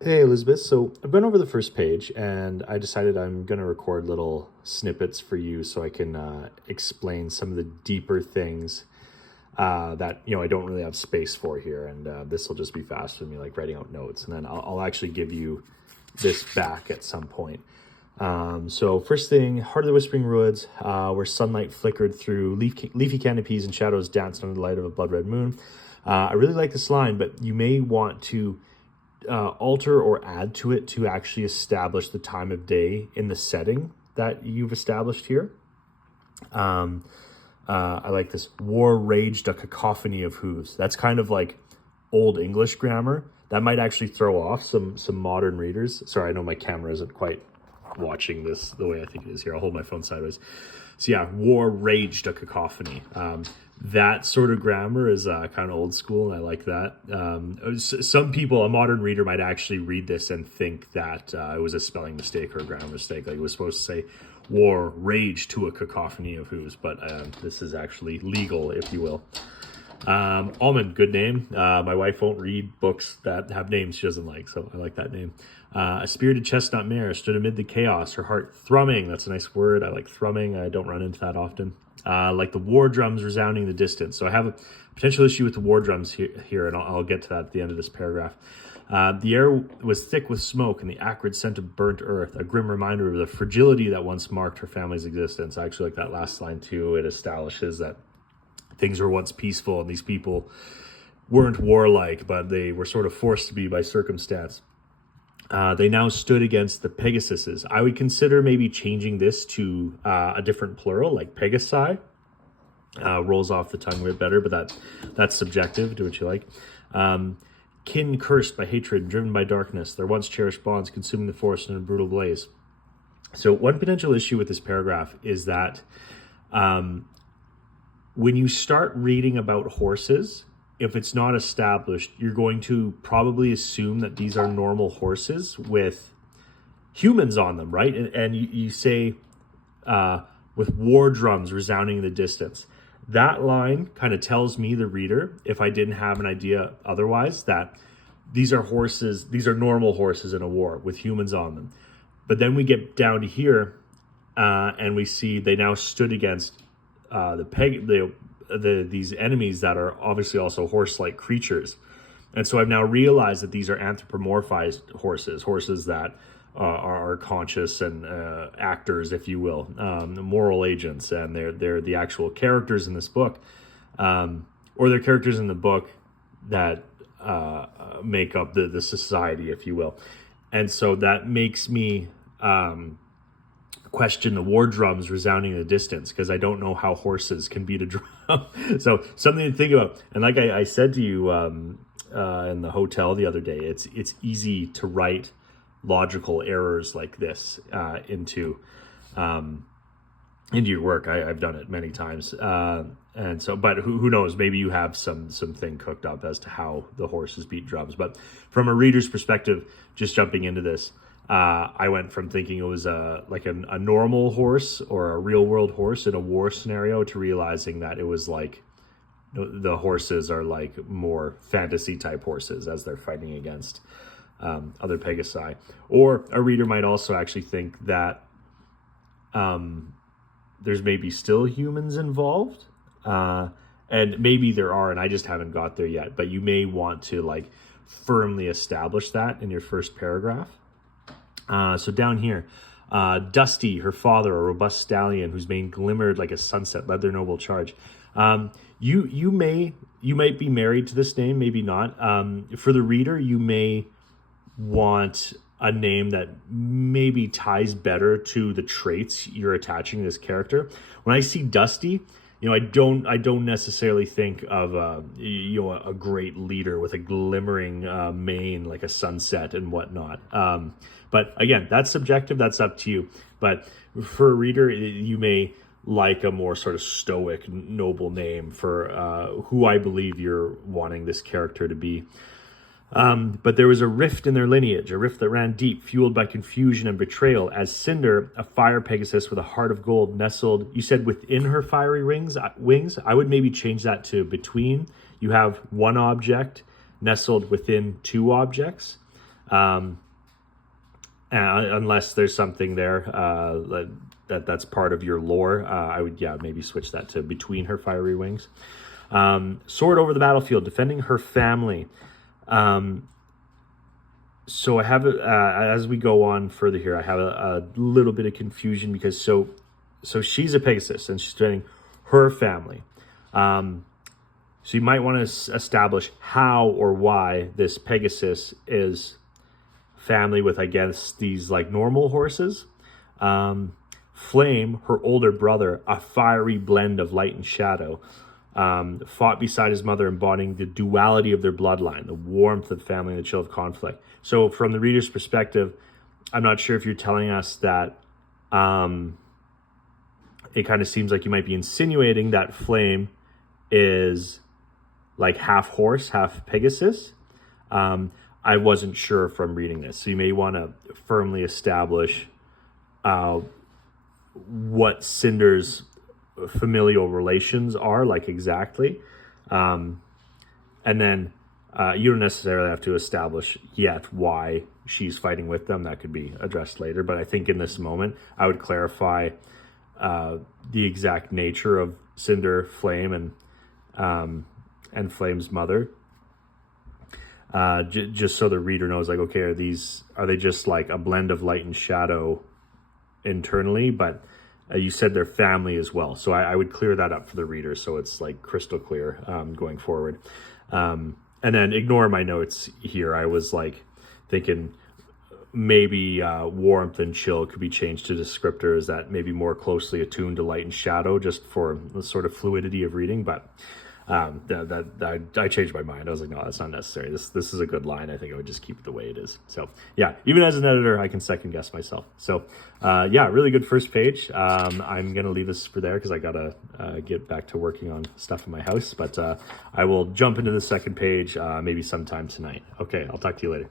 Hey Elizabeth, so I've been over the first page and I decided I'm going to record little snippets for you so I can explain some of the deeper things that I don't really have space for here, and this will just be faster than me like writing out notes, and then I'll actually give you this back at some point. So first thing, Heart of the Whispering Woods, where sunlight flickered through leafy canopies and shadows danced under the light of a blood red moon. I really like this line, but you may want to alter or add to it to actually establish the time of day in the setting that you've established here. I like this. War raged a cacophony of hooves. That's kind of like old English grammar. That might actually throw off some modern readers. Sorry, I know my camera isn't quite watching this the way I think it is here. I'll hold my phone sideways. So yeah, war raged a cacophony. That sort of grammar is kind of old school, and I like that. Some people, a modern reader, might actually read this and think that it was a spelling mistake or a grammar mistake. Like it was supposed to say war raged to a cacophony of who's, but this is actually legal, if you will. Almond, good name. My wife won't read books that have names she doesn't like, so I like that name. A spirited chestnut mare stood amid the chaos, her heart thrumming. That's a nice word. I like thrumming. I don't run into that often. Like the war drums resounding in the distance. So I have a potential issue with the war drums here, and I'll get to that at the end of this paragraph. The air was thick with smoke and the acrid scent of burnt earth, a grim reminder of the fragility that once marked her family's existence. I actually like that last line too. It establishes that things were once peaceful and these people weren't warlike, but they were sort of forced to be by circumstance. They now stood against the Pegasuses. I would consider maybe changing this to a different plural, like Pegasi. Rolls off the tongue a bit better, but that's subjective. Do what you like. Kin cursed by hatred, driven by darkness, their once cherished bonds consuming the forest in a brutal blaze. So one potential issue with this paragraph is that when you start reading about horses, if it's not established, you're going to probably assume that these are normal horses with humans on them, right? And you say with war drums resounding in the distance. That line kind of tells me, the reader, if I didn't have an idea otherwise, that these are horses, these are normal horses in a war with humans on them. But then we get down to here and we see they now stood against these enemies that are obviously also horse-like creatures. And so I've now realized that these are anthropomorphized horses that are conscious and actors, if you will, moral agents, and they're the actual characters in this book, or they're characters in the book that make up the society, if you will. And so that makes me question the war drums resounding in the distance, because I don't know how horses can beat a drum. So something to think about. And like I said to you in the hotel the other day, it's easy to write logical errors like this into your work. I've done it many times, and so, but who knows? Maybe you have something cooked up as to how the horses beat drums. But from a reader's perspective, just jumping into this, I went from thinking it was like a normal horse or a real world horse in a war scenario to realizing that it was like the horses are like more fantasy type horses as they're fighting against other Pegasi. Or a reader might also actually think that there's maybe still humans involved. And maybe there are, and I just haven't got there yet. But you may want to like firmly establish that in your first paragraph. So down here, Dusty, her father, a robust stallion whose mane glimmered like a sunset, led their noble charge. You might be married to this name, maybe not. For the reader, you may want a name that maybe ties better to the traits you're attaching to this character. When I see Dusty, I don't necessarily think of a great leader with a glimmering mane like a sunset and whatnot. But again, that's subjective. That's up to you. But for a reader, you may like a more sort of stoic, noble name for who I believe you're wanting this character to be. But there was a rift in their lineage, a rift that ran deep, fueled by confusion and betrayal, as Cinder, a fire Pegasus with a heart of gold, nestled, you said, within her fiery wings. I would maybe change that to between. You have one object nestled within two objects. Unless there's something there that's part of your lore, I would maybe switch that to between her fiery wings. Sword over the battlefield, defending her family. So I have as we go on further here, I have a little bit of confusion because so she's a Pegasus and she's defending her family. So you might want to establish how or why this Pegasus is family with, I guess, these like normal horses. Flame, her older brother, a fiery blend of light and shadow, fought beside his mother, embodying the duality of their bloodline, the warmth of the family and the chill of conflict. So from the reader's perspective, I'm not sure if you're telling us that it kind of seems like you might be insinuating that Flame is like half horse, half Pegasus. I wasn't sure from reading this. So you may want to firmly establish what Cinder's familial relations are, like exactly. And then you don't necessarily have to establish yet why she's fighting with them. That could be addressed later. But I think in this moment, I would clarify the exact nature of Cinder, Flame, and Flame's mother. Just so the reader knows, like, okay, are they just like a blend of light and shadow internally? But you said they're family as well, so I would clear that up for the reader so it's like crystal clear going forward. And then ignore my notes here. I was like thinking maybe warmth and chill could be changed to descriptors that may be more closely attuned to light and shadow, just for the sort of fluidity of reading. But I changed my mind. I was like, no, that's not necessary. This is a good line. I think I would just keep it the way it is. So yeah, even as an editor, I can second guess myself. So really good first page. I'm gonna leave this for there because I gotta get back to working on stuff in my house. But I will jump into the second page maybe sometime tonight. Okay, I'll talk to you later.